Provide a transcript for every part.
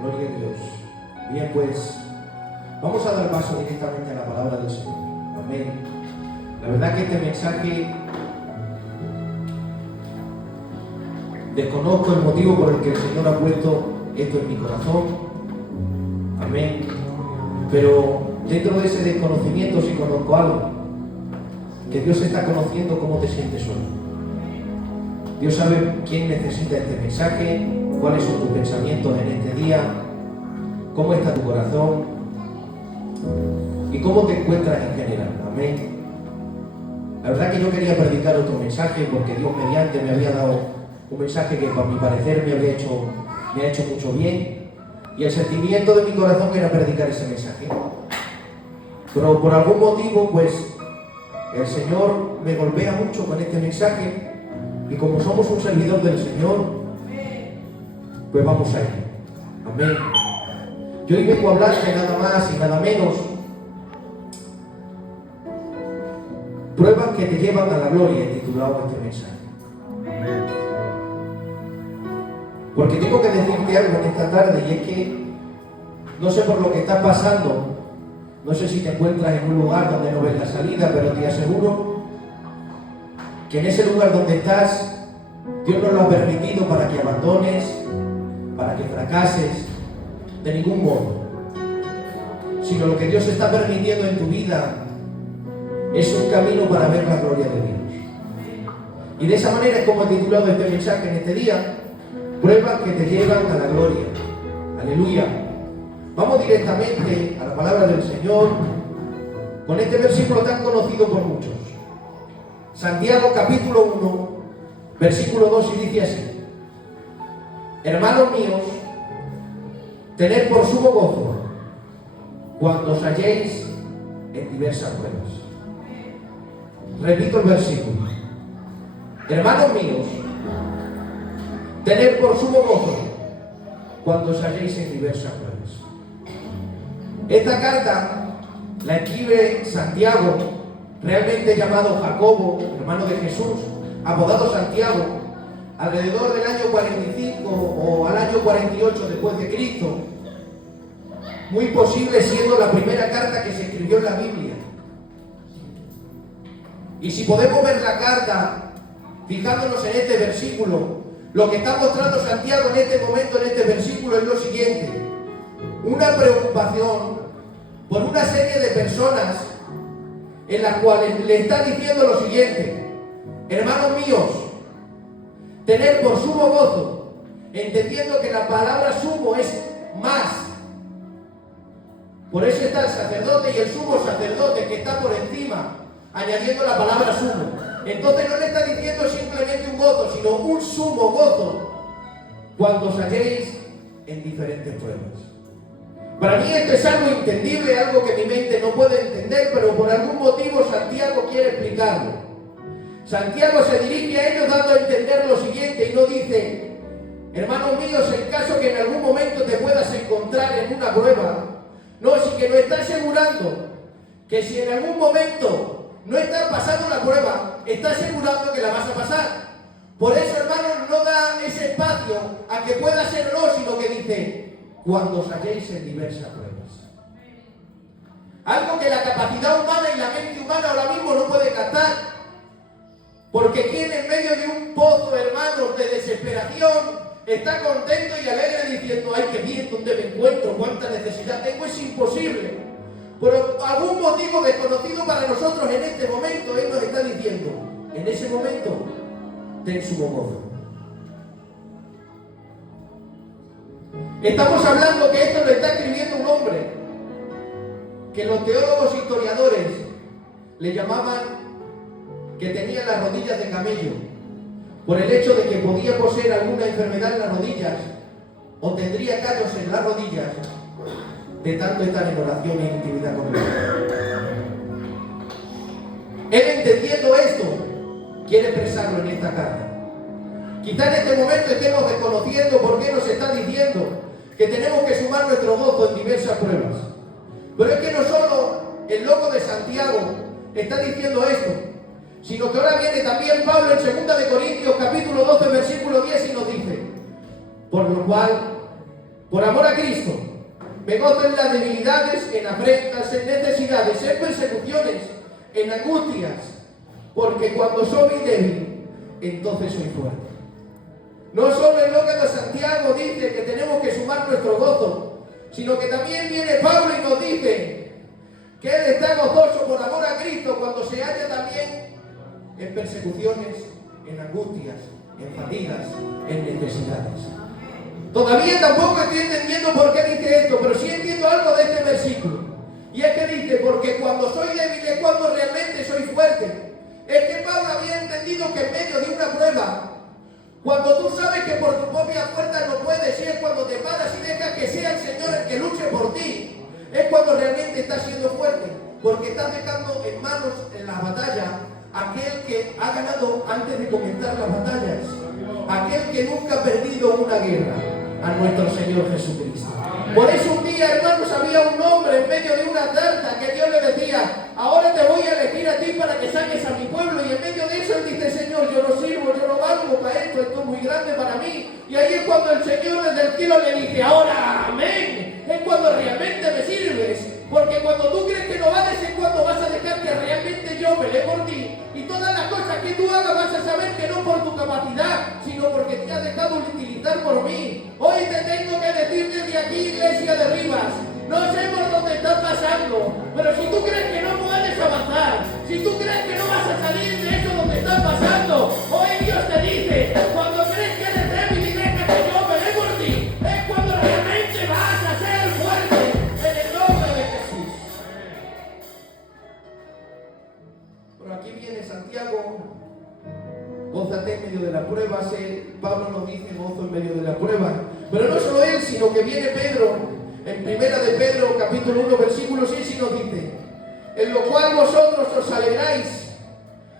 Gloria a Dios. Bien, pues vamos a dar paso directamente a la palabra del Señor. Amén. La verdad que este mensaje, desconozco el motivo por el que el Señor ha puesto esto en mi corazón. Amén. Pero dentro de ese desconocimiento sí conozco algo. Que Dios está conociendo cómo te sientes hoy. Dios sabe quién necesita este mensaje, cuáles son tus pensamientos en este día, cómo está tu corazón y cómo te encuentras en general. Amén. La verdad que yo quería predicar otro mensaje porque Dios mediante me había dado un mensaje que para mi parecer me ha hecho mucho bien, y el sentimiento de mi corazón era predicar ese mensaje. Pero por algún motivo, pues, el Señor me golpea mucho con este mensaje, y como somos un servidor del Señor, pues vamos a ello. Amén. Yo hoy vengo a hablar de nada más y nada menos pruebas que te llevan a la gloria, he titulado este mensaje. Amén. Porque tengo que decirte algo en esta tarde, y es que no sé por lo que estás pasando, no sé si te encuentras en un lugar donde no ves la salida, pero te aseguro que en ese lugar donde estás, Dios no lo ha permitido para que abandones, para que fracases, de ningún modo. Sino lo que Dios está permitiendo en tu vida es un camino para ver la gloria de Dios. Y de esa manera es como he titulado este mensaje en este día: pruebas que te llevan a la gloria. Aleluya. Vamos directamente a la palabra del Señor con este versículo tan conocido por muchos. Santiago capítulo 1, versículo 2, y dice así: hermanos míos, tened por sumo gozo cuando os halléis en diversas pruebas. Repito el versículo: hermanos míos, tened por sumo gozo cuando os halléis en diversas pruebas. Esta carta la escribe Santiago, realmente llamado Jacobo, hermano de Jesús, apodado Santiago, alrededor del año 45 o al año 48 después de Cristo. Muy posible siendo la primera carta que se escribió en la Biblia. Y si podemos ver la carta, fijándonos en este versículo, lo que está mostrando Santiago en este momento, en este versículo, es lo siguiente: una preocupación por una serie de personas en las cuales le está diciendo lo siguiente: hermanos míos, tener por sumo gozo, entendiendo que la palabra sumo es más. Por eso está el sacerdote y el sumo sacerdote que está por encima, añadiendo la palabra sumo. Entonces no le está diciendo simplemente un gozo, sino un sumo gozo cuando os halléis en diferentes pruebas. Para mí esto es algo entendible, algo que mi mente no puede entender, pero por algún motivo Santiago quiere explicarlo. Santiago se dirige a ellos dando a entender lo siguiente, y no dice: hermanos míos, en caso que en algún momento te puedas encontrar en una prueba. No, sí que nos está asegurando que si en algún momento no estás pasando la prueba, está asegurando que la vas a pasar. Por eso, hermanos, no da ese espacio a que pueda ser no, sino que dice: cuando os halléis en diversas pruebas. Algo que la capacidad humana y la mente humana ahora mismo no puede captar. Porque quien en medio de un pozo, hermanos, de desesperación, está contento y alegre diciendo: ay, qué bien, ¿dónde me encuentro? ¿Cuánta necesidad tengo? Es imposible. Por algún motivo desconocido para nosotros en este momento, Él nos está diciendo: en ese momento, ten sumo gozo. Estamos hablando que esto lo está escribiendo un hombre que los teólogos historiadores le llamaban que tenía las rodillas de camello, por el hecho de que podía poseer alguna enfermedad en las rodillas o tendría callos en las rodillas de tanto estar en oración e intimidad con Dios. Él, entendiendo esto, quiere expresarlo en esta carta. Quizá en este momento estemos desconociendo por qué nos está diciendo que tenemos que sumar nuestro gozo en diversas pruebas. Pero es que no solo el loco de Santiago está diciendo esto, sino que ahora viene también Pablo en 2 Corintios capítulo 12 versículo 10 y nos dice: por lo cual Por amor a Cristo, me gozo en las debilidades, en afrentas, en necesidades, en persecuciones, en angustias, porque cuando soy débil, entonces soy fuerte. No solo el loco de Santiago dice que tenemos que sumar nuestro gozo, sino que también viene Pablo y nos dice que él está gozoso por amor a Cristo cuando se halla también en persecuciones, en angustias, en fatigas, en necesidades. Todavía tampoco estoy entendiendo por qué dice esto, pero sí entiendo algo de este versículo. Y es que dice, porque cuando soy débil es cuando realmente soy fuerte. Es que Pablo había entendido que en medio de una prueba, cuando tú sabes que por tu propia fuerza no puedes, y es cuando te paras y dejas que sea el Señor el que luche por ti, es cuando realmente estás siendo fuerte, porque estás dejando en manos en la batalla aquel que ha ganado antes de comenzar las batallas, aquel que nunca ha perdido una guerra, a nuestro Señor Jesucristo. Por eso un día, hermanos, había un hombre en medio de una tarta que Dios le decía, ahora te voy a elegir a ti para que saques a mi pueblo, y en medio de eso él dice, Señor, yo no sirvo, yo no valgo para esto es muy grande para mí. Y ahí es cuando el Señor desde el cielo le dice, ahora, amén, es cuando realmente me sirves, porque cuando tú crees que no vales es cuando vas a dejar que realmente yo pelee por ti, y todas las cosas que tú hagas vas a saber que no por tu capacidad, sino porque te has dejado utilizar por mí. Hoy te tengo que decir desde aquí, iglesia de Rivas, no sé por dónde estás pasando, pero si tú crees que no puedes avanzar, si tú crees que no vas a salir de eso donde estás pasando, hoy Dios te dice, cuando crees que eres débil y dejas que yo pelee por ti, es cuando realmente vas a ser fuerte, en el nombre de Jesús. Pero aquí viene Santiago, gózate en medio de la prueba. Pablo nos dice gozo en medio de la prueba, pero no solo él, sino que viene Pedro, en primera de Pedro, capítulo 1, versículo 6, y nos dice, en lo cual vosotros os alegráis,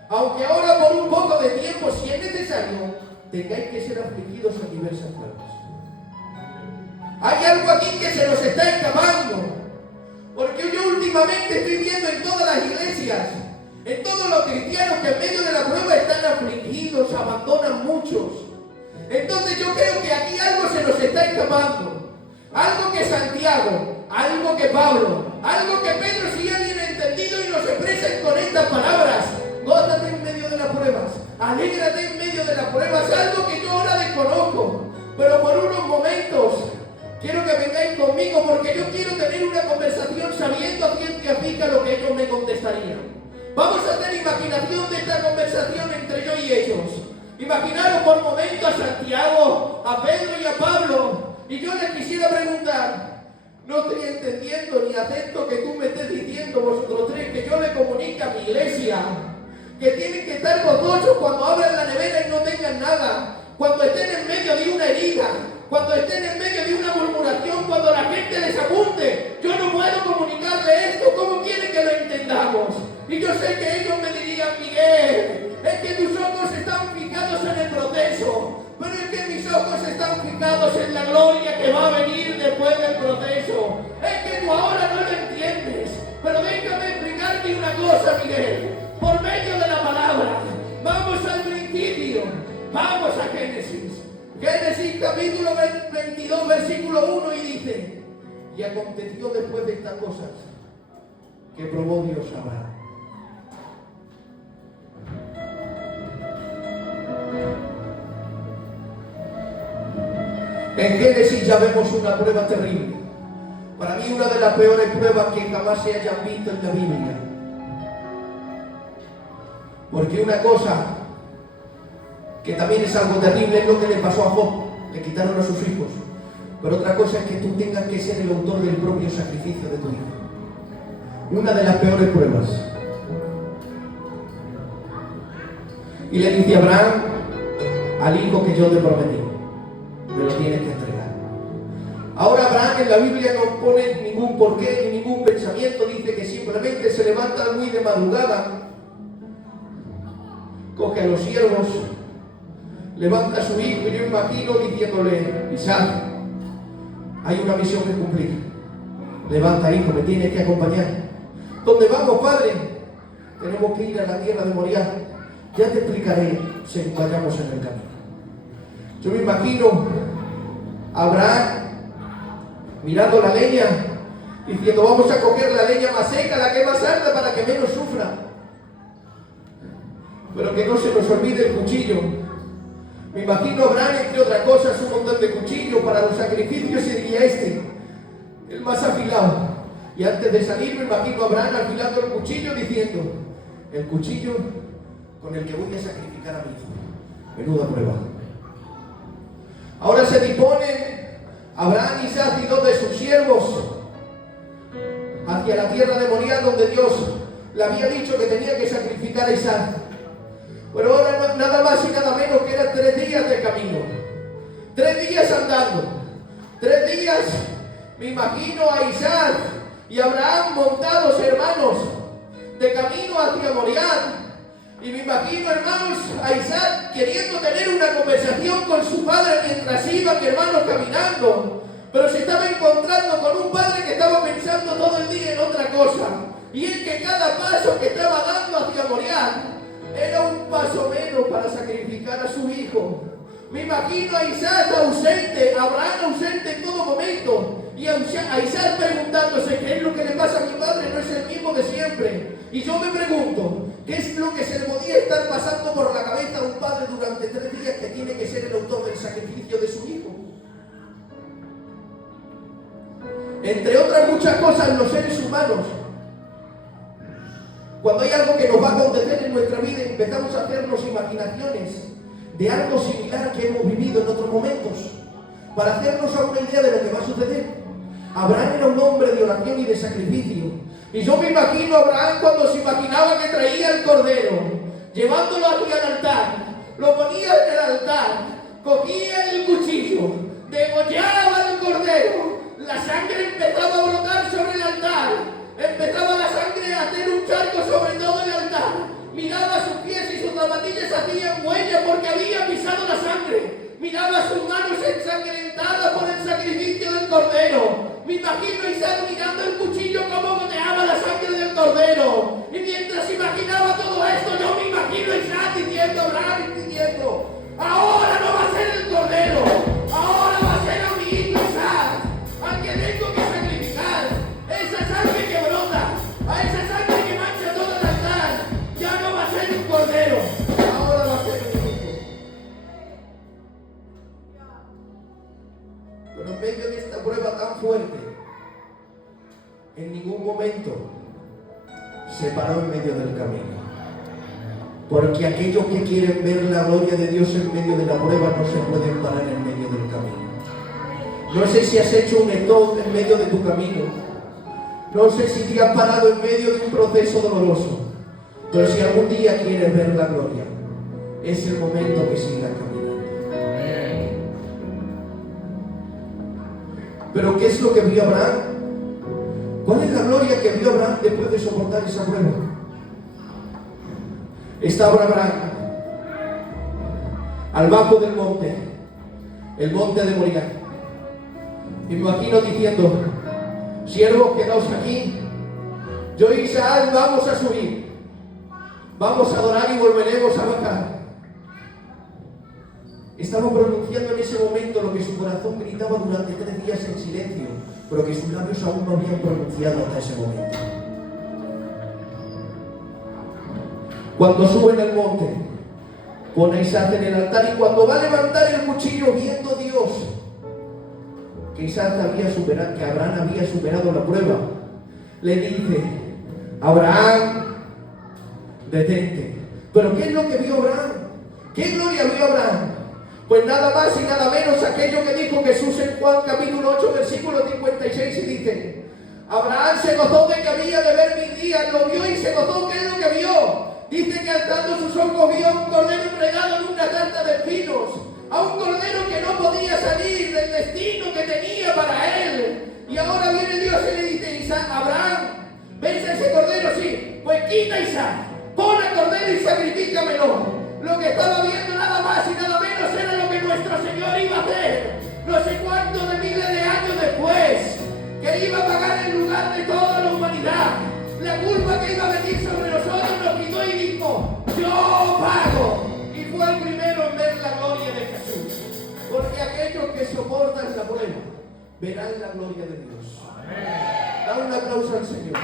aunque ahora por un poco de tiempo, si es necesario, tengáis que ser afligidos a diversas pruebas. Hay algo aquí que se nos está escapando, porque yo últimamente estoy viendo en todas las iglesias, en todos los cristianos, que en medio de la prueba están afligidos, abandonan muchos. Entonces yo creo que aquí algo se nos está escapando. Algo que Santiago, algo que Pablo, algo que Pedro sí ya viene entendido y nos expresan con estas palabras. Gózate en medio de las pruebas, alégrate en medio de las pruebas, algo que yo ahora desconozco, pero por unos momentos quiero que vengáis conmigo, porque yo quiero tener una conversación sabiendo a ciencia fija lo que ellos me contestarían. Vamos a hacer imaginación de esta conversación entre yo y ellos. Imaginaros por momentos a Santiago, a Pedro y a Pablo, y yo les quisiera preguntar, no estoy entendiendo ni acepto que tú me estés diciendo, vosotros tres, que yo le comunique a mi iglesia que tienen que estar gozosos cuando abran la nevera y no tengan nada, cuando estén en medio de una herida, cuando estén en medio de una murmuración, cuando la gente les apunte. Yo no puedo comunicarle esto, ¿cómo quiere que lo entendamos? Y yo sé que ellos me dirían, Miguel, es que tus ojos están fijados en el proceso, pero es que mis ojos están fijados en la gloria que va a venir después del proceso. Es que tú ahora no lo entiendes, pero déjame explicarte una cosa, Miguel, por medio de la palabra. Vamos al principio, vamos a Génesis. Génesis capítulo 22, versículo 1, y dice, y aconteció después de estas cosas que probó Dios a Abraham. En Génesis ya vemos una prueba terrible. Para mí una de las peores pruebas que jamás se hayan visto en la Biblia. Porque una cosa que también es algo terrible es lo que le pasó a Job. Le quitaron a sus hijos. Pero otra cosa es que tú tengas que ser el autor del propio sacrificio de tu hijo. Una de las peores pruebas. Y le dice a Abraham, al hijo que yo te prometí, me lo tienes que entregar. Ahora Abraham en la Biblia no pone ningún porqué ni ningún pensamiento, dice que simplemente se levanta muy de madrugada, coge a los siervos, levanta a su hijo, y yo imagino diciéndole, Isaac, hay una misión que cumplir. Levanta, hijo, me tienes que acompañar. ¿Dónde vamos, padre? Tenemos que ir a la tierra de Moriah. Ya te explicaré según vayamos en el camino. Yo me imagino a Abraham mirando la leña, diciendo vamos a coger la leña más seca, la que más alta para que menos sufra. Pero que no se nos olvide el cuchillo. Me imagino a Abraham, entre otras cosas, un montón de cuchillos para los sacrificios y diría el más afilado. Y antes de salir me imagino a Abraham afilando el cuchillo diciendo, el cuchillo con el que voy a sacrificar a mi hijo. Menuda prueba. Ahora se disponen Abraham, Isaac y 2 de sus siervos hacia la tierra de Moriah, donde Dios le había dicho que tenía que sacrificar a Isaac. Pero ahora nada más y nada menos que eran 3 días de camino. 3 días andando. 3 días, me imagino a Isaac y Abraham montados, hermanos, de camino hacia Moriah. Y me imagino, hermanos, a Isaac queriendo tener una conversación con su padre mientras iban, hermanos, caminando. Pero se estaba encontrando con un padre que estaba pensando todo el día en otra cosa. Y es que cada paso que estaba dando hacia Moriah era un paso menos para sacrificar a su hijo. Me imagino a Isaac ausente, a Abraham ausente en todo momento. Y a Isaac preguntándose qué es lo que le pasa a mi padre, no es el mismo de siempre. Y yo me pregunto, ¿qué es lo que se le podía estar pasando por la cabeza a un padre durante 3 días que tiene que ser el autor del sacrificio de su hijo? Entre otras muchas cosas, los seres humanos, cuando hay algo que nos va a acontecer en nuestra vida, empezamos a hacernos imaginaciones de algo similar que hemos vivido en otros momentos, para hacernos una idea de lo que va a suceder. Abraham era un hombre de oración y de sacrificio. Y yo me imagino a Abraham cuando se imaginaba que traía el cordero, llevándolo hacia el altar, lo ponía en el altar, cogía el cuchillo, degollaba el cordero, la sangre empezaba a brotar sobre el altar, empezaba la sangre a hacer un charco sobre todo el altar, miraba sus pies y sus zapatillas hacían huella porque había pisado la sangre, miraba sus manos ensangrentadas por el sacrificio del cordero. Me imagino a Isaac mirando el cuchillo como goteaba la sangre del cordero. Y mientras imaginaba todo esto, yo me imagino a Isaac diciendo, Abraham diciendo, ahora no va a ser el cordero, ahora va a ser a mi hijo Isaac, al que tengo que sacrificar. Esa sangre que brota, a esa sangre que mancha todo el altar, ya no va a ser un cordero, ahora va a ser mi hijo. Pero en medio de esta prueba tan fuerte, en ningún momento se paró en medio del camino. Porque aquellos que quieren ver la gloria de Dios en medio de la prueba no se pueden parar en medio del camino. No sé si has hecho un stop en medio de tu camino. No sé si te has parado en medio de un proceso doloroso. Pero si algún día quieres ver la gloria, es el momento que sigas caminando. Pero ¿qué es lo que vio Abraham? ¿Cuál es la gloria que vio Abraham después de soportar esa prueba? Estaba Abraham al bajo del monte, el monte de Moriah. Y me imagino diciendo, siervos, quedaos aquí, yo y Isaac vamos a subir, vamos a adorar y volveremos a bajar. Estaba pronunciando en ese momento lo que su corazón gritaba durante 3 días en silencio, pero que sus labios aún no habían pronunciado hasta ese momento. Cuando sube en el monte, pone a Isaac en el altar, y cuando va a levantar el cuchillo, viendo Dios que que Abraham había superado la prueba, le dice, Abraham, detente. ¿Pero qué es lo que vio Abraham? ¿Qué gloria vio Abraham? Pues nada más y nada menos aquello que dijo Jesús en Juan capítulo 8, versículo 56, y dice, Abraham se gozó de que había de ver mis días, lo vio y se gozó. ¿Qué es lo que vio? Dice que alzando sus ojos vio a un cordero entregado en una tarta de espinos, a un cordero que no podía salir del destino que tenía para él. Y ahora viene Dios y le dice, Isaac, Abraham, ¿ves ese cordero? Sí, pues quita Isaac, pon al cordero y sacrifícamelo. Lo que estaba viendo nada más y nada menos era lo que nuestro Señor iba a hacer, no sé cuántos de miles de años después, que iba a pagar en lugar de toda la humanidad. La culpa que iba a venir sobre nosotros nos quitó y dijo, yo pago. Y fue el primero en ver la gloria de Jesús. Porque aquellos que soportan la prueba verán la gloria de Dios. Da un aplauso al Señor.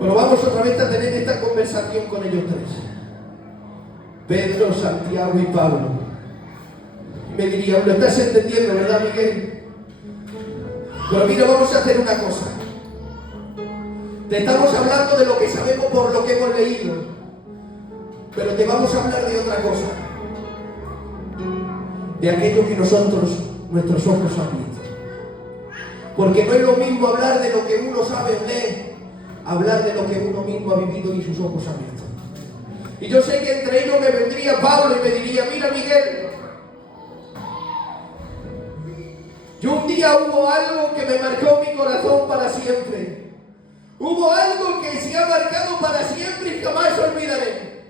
Pero vamos otra vez a tener esta conversación con ellos tres. Pedro, Santiago y Pablo. Y me diría, lo estás entendiendo, ¿verdad, Miguel? Pero mira, vamos a hacer una cosa. Te estamos hablando de lo que sabemos por lo que hemos leído. Pero te vamos a hablar de otra cosa. De aquello que nuestros ojos han visto. Porque no es lo mismo hablar de lo que uno sabe o lee, hablar de lo que uno mismo ha vivido y sus ojos han visto. Y yo sé que entre ellos me vendría Pablo y me diría, mira Miguel, yo un día hubo algo que me marcó mi corazón para siempre. Hubo algo que se ha marcado para siempre y jamás olvidaré.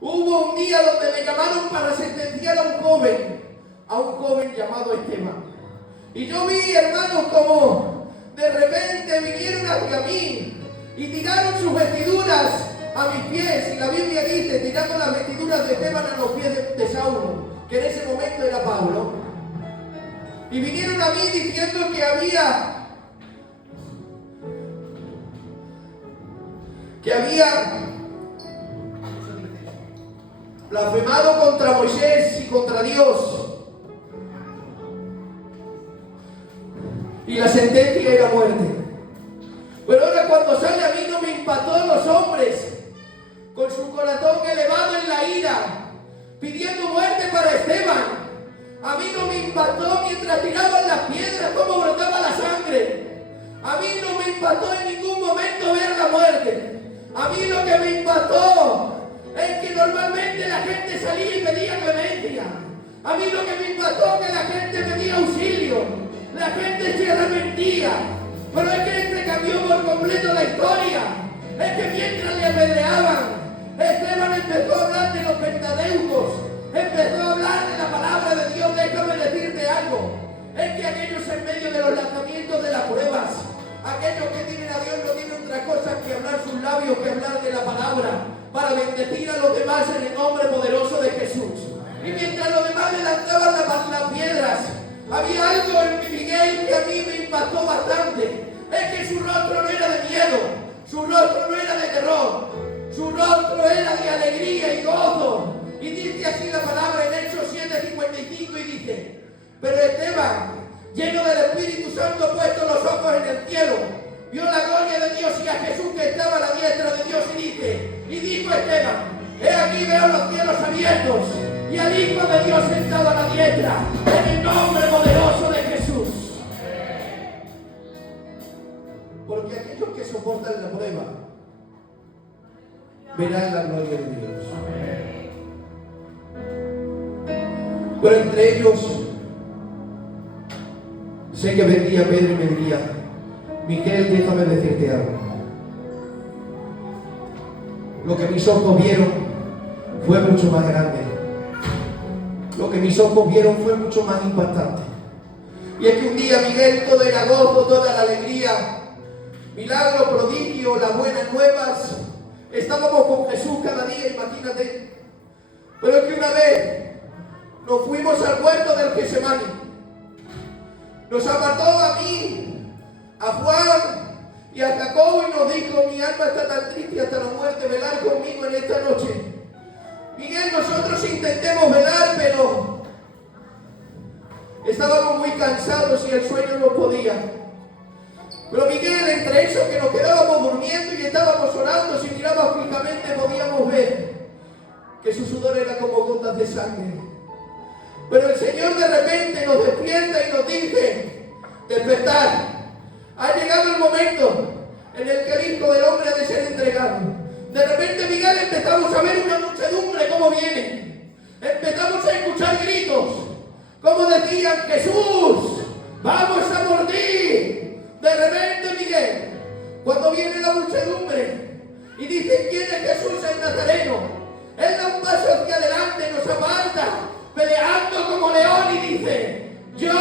Hubo un día donde me llamaron para sentenciar a un joven llamado Esteban. Y yo vi, hermanos, como de repente vinieron hacia mí y tiraron sus vestiduras a mis pies. Y la Biblia dice, tirando las vestiduras de Esteban a los pies de Saulo, que en ese momento era Pablo. Y vinieron a mí diciendo que había blasfemado contra Moisés y contra Dios. Y la sentencia era muerte. Pero ahora cuando sale a mí no me impactó los hombres con su corazón elevado en la ira, pidiendo muerte para Esteban. A mí no me impactó mientras tiraban las piedras cómo brotaba la sangre. A mí no me impactó en ningún momento ver la muerte. A mí lo que me impactó es que normalmente la gente salía y pedía clemencia. A mí lo que me impactó es que la gente pedía auxilio. La gente se arrepentía. Pero es que se cambió por completo la historia. Es que mientras le apedreaban, Esteban empezó a hablar de los Pentateucos. Empezó a hablar de la palabra de Dios. Déjame decirte algo. Es que aquellos en medio de los lanzamientos de las pruebas, aquellos que tienen a Dios no tienen otra cosa que hablar sus labios, que hablar de la palabra, para bendecir a los demás en el nombre poderoso de Jesús. Y mientras los demás le lanzaban las piedras, había algo en Miguel que a mí me impactó bastante. Es que su rostro no era de miedo, su rostro no era de terror, su rostro era de alegría y gozo. Y dice así la palabra en Hechos 7:55 y dice, pero Esteban, lleno del Espíritu Santo, puesto los ojos en el cielo, vio la gloria de Dios y a Jesús que estaba a la diestra de Dios y dijo Esteban, he aquí veo los cielos abiertos y al Hijo de Dios sentado a la diestra, en el nombre poderoso de Jesús. Porque aquellos que soportan la prueba verán la gloria de Dios. Pero entre ellos sé que vendría Pedro y me diría, Miguel, déjame decirte algo. Lo que mis ojos vieron fue mucho más grande. Lo que mis ojos vieron fue mucho más impactante. Y es que un día, Miguel, todo era gozo, toda la alegría, milagro, prodigio, las buenas nuevas. Estábamos con Jesús cada día, imagínate. Pero es que una vez nos fuimos al huerto del Getsemaní. Nos apartó a mí, a Juan y a Jacobo y nos dijo, mi alma está tan triste hasta la muerte, velar conmigo en esta noche. Miguel, nosotros intentemos velar, pero estábamos muy cansados y el sueño no podía. Pero Miguel, entre eso que nos quedábamos durmiendo y estábamos orando, si mirábamos fijamente podíamos ver que su sudor era como gotas de sangre. Pero el Señor de repente nos despierta y nos dice, despertar, ha llegado el momento en el que el Hijo del Hombre ha de ser entregado. De repente, Miguel, empezamos a ver una muchedumbre como viene. Empezamos a escuchar gritos, como decían, Jesús, vamos a morir. De repente, Miguel, cuando viene la muchedumbre y dicen, ¿quién es Jesús el Nazareno? Él da un paso hacia adelante, nos aparta, peleando como león y dice, yo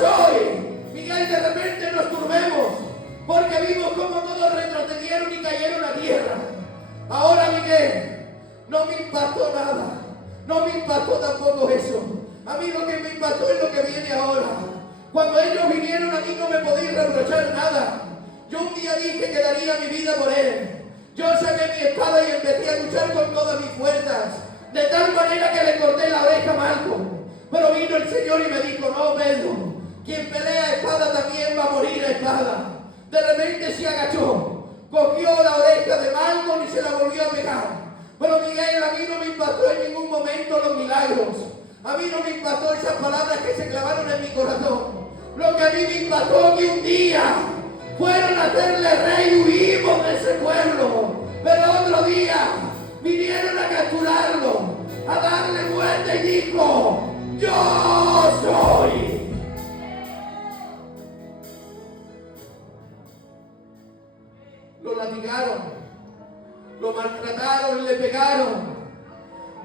soy. Miguel, de repente nos turbemos, porque vimos como todos retrocedieron y tierra. Ahora, Miguel, no me impactó nada. No me impactó tampoco eso. A mí lo que me impactó es lo que viene ahora. Cuando ellos vinieron, a mí no me podía reprochar nada. Yo un día dije que daría mi vida por él. Yo saqué mi espada y empecé a luchar con todas mis fuerzas, de tal manera que le corté la oreja a Malcolm. Pero vino el Señor y me dijo: no, Pedro, quien pelea a espada también va a morir a espada. De repente se agachó, cogió la oreja de Malcolm y se la volvió a pegar. Pero Miguel, a mí no me impactó en ningún momento los milagros. A mí no me impactó esas palabras que se clavaron en mi corazón. Lo que a mí me impactó que un día fueron a hacerle rey y huimos de ese pueblo. Pero otro día vinieron a capturarlo, a darle muerte y dijo: yo soy. Lo latigaron, lo maltrataron, le pegaron,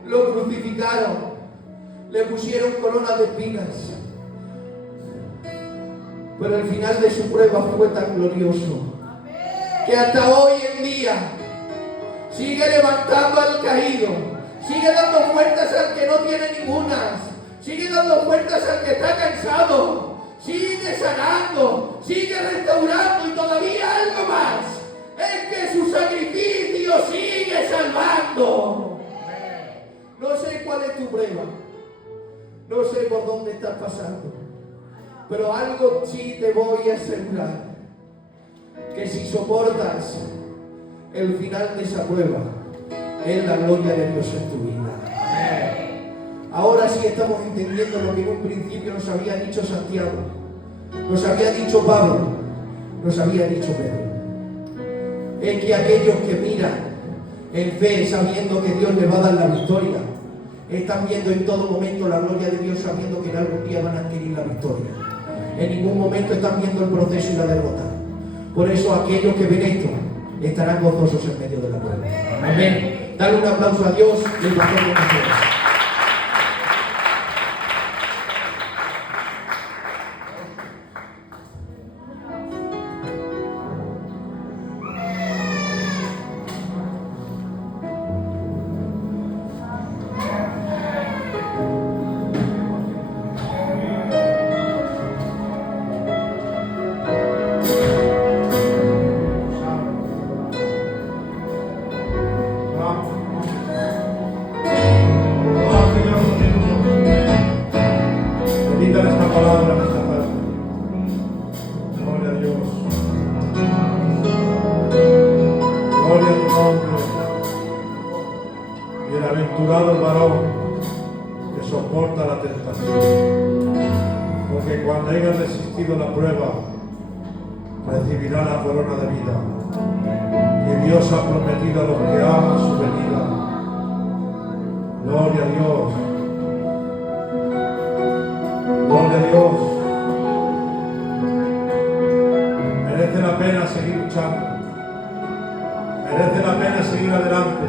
lo crucificaron, le pusieron coronas de espinas. Pero el final de su prueba fue tan glorioso que hasta hoy en día sigue levantando al caído, sigue dando fuerzas al que no tiene ninguna, sigue dando fuerzas al que está cansado, sigue sanando, sigue restaurando y todavía algo más. Es que su sacrificio sigue salvando. No sé cuál es tu prueba, no sé por dónde estás pasando, pero algo sí te voy a asegurar: que si soportas el final de esa prueba, es la gloria de Dios en tu vida. Ahora sí estamos entendiendo lo que en un principio nos había dicho Santiago, nos había dicho Pablo, nos había dicho Pedro. Es que aquellos que miran en fe, sabiendo que Dios les va a dar la victoria, están viendo en todo momento la gloria de Dios, sabiendo que en algún día van a adquirir la victoria. En ningún momento están viendo el proceso y la derrota. Por eso aquellos que ven esto estarán gozosos en medio de la prueba. Amén. Dale un aplauso a Dios y el pastor con nosotros. Bienaventurado el varón que soporta la tentación, porque cuando haya resistido la prueba, recibirá la corona de vida que Dios ha prometido a los que aman su venida. Gloria a Dios. Gloria a Dios. Merece la pena seguir luchando. Merece la pena seguir adelante.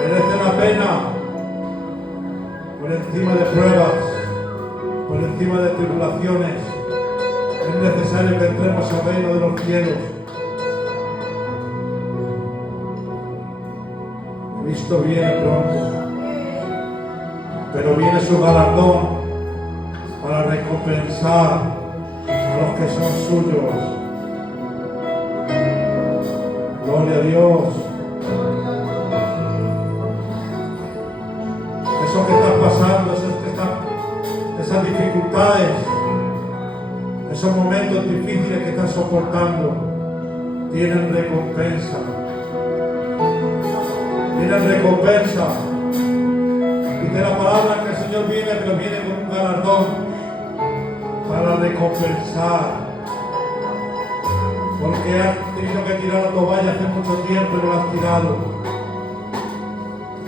Merece la pena, por encima de pruebas, por encima de tribulaciones, es necesario que entremos al reino de los cielos. Cristo viene pronto, pero viene su galardón para recompensar a los que son suyos. Gloria a Dios. Eso que está pasando, esas dificultades, esos momentos difíciles que estás soportando, tienen recompensa. Tienen recompensa. Dice la palabra que el Señor viene, pero viene con un galardón para recompensar. Porque has tenido que tirar la toalla hace mucho tiempo y no la has tirado.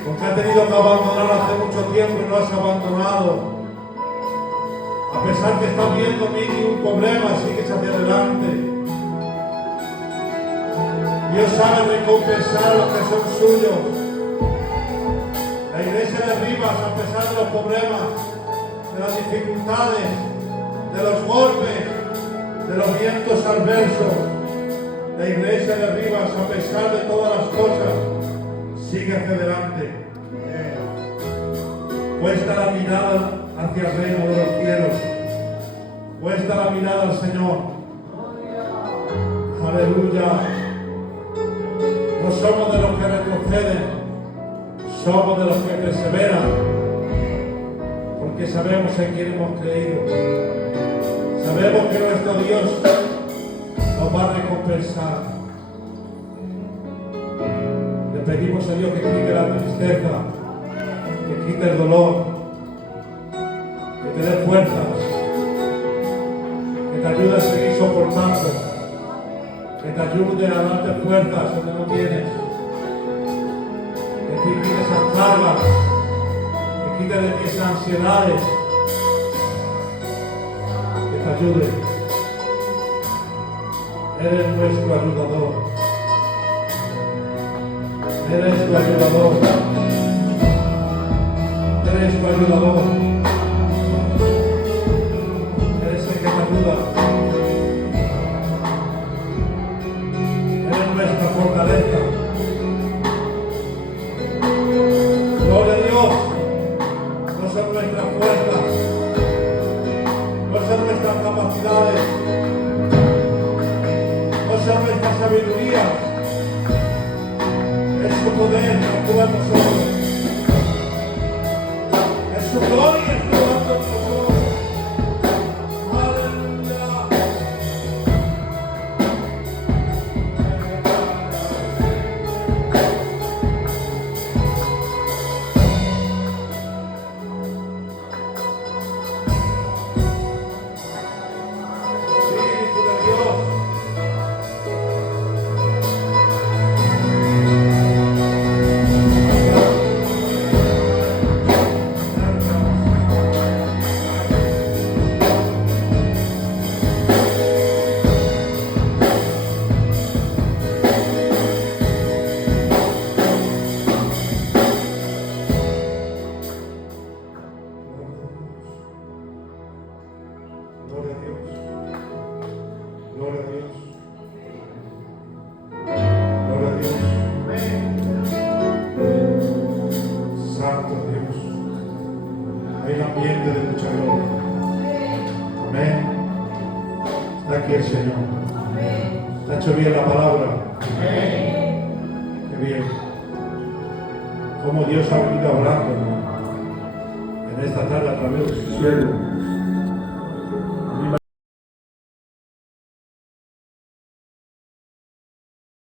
Porque has tenido que abandonar hace mucho tiempo y no has abandonado. A pesar que estás viendo mil problemas, sigues hacia adelante. Dios sabe recompensar a los que son suyos. La iglesia de Rivas, a pesar de los problemas, de las dificultades, de los golpes, de los vientos adversos, La iglesia de Rivas, a pesar de todas las cosas, sigue hacia adelante. Puesta la mirada hacia el reino de los cielos. Puesta la mirada al Señor. Aleluya. No somos de los que retroceden, somos de los que perseveran, porque sabemos en quién hemos creído. Sabemos que nuestro Dios nos va a recompensar. Le pedimos a Dios que quite la tristeza, que quite el dolor, que te dé fuerzas, que te ayude a seguir soportando, que te ayude a darte fuerzas donde no tienes, que te quite esas cargas, que quite de ti esas ansiedades, que te ayude. Eres nuestro ayudador. Eres tu ayudador. Eres tu ayudador. Eres el que te ayuda. Eres nuestra fortaleza. Gloria a Dios. No son nuestras fuerzas. No son nuestras capacidades. No son nuestra sabiduría. Es su poder que actúa en nosotros. Es su gloria que actúa en nosotros. Aleluya. Espíritu de Dios. Gloria a Dios. Gloria a Dios. Gloria a Dios. Santo Dios. Hay un ambiente de mucha gloria. Amén. Está aquí el Señor. ¿Está hecho bien la palabra? Qué bien. Cómo Dios ha venido hablando en esta tarde a través de su siervo.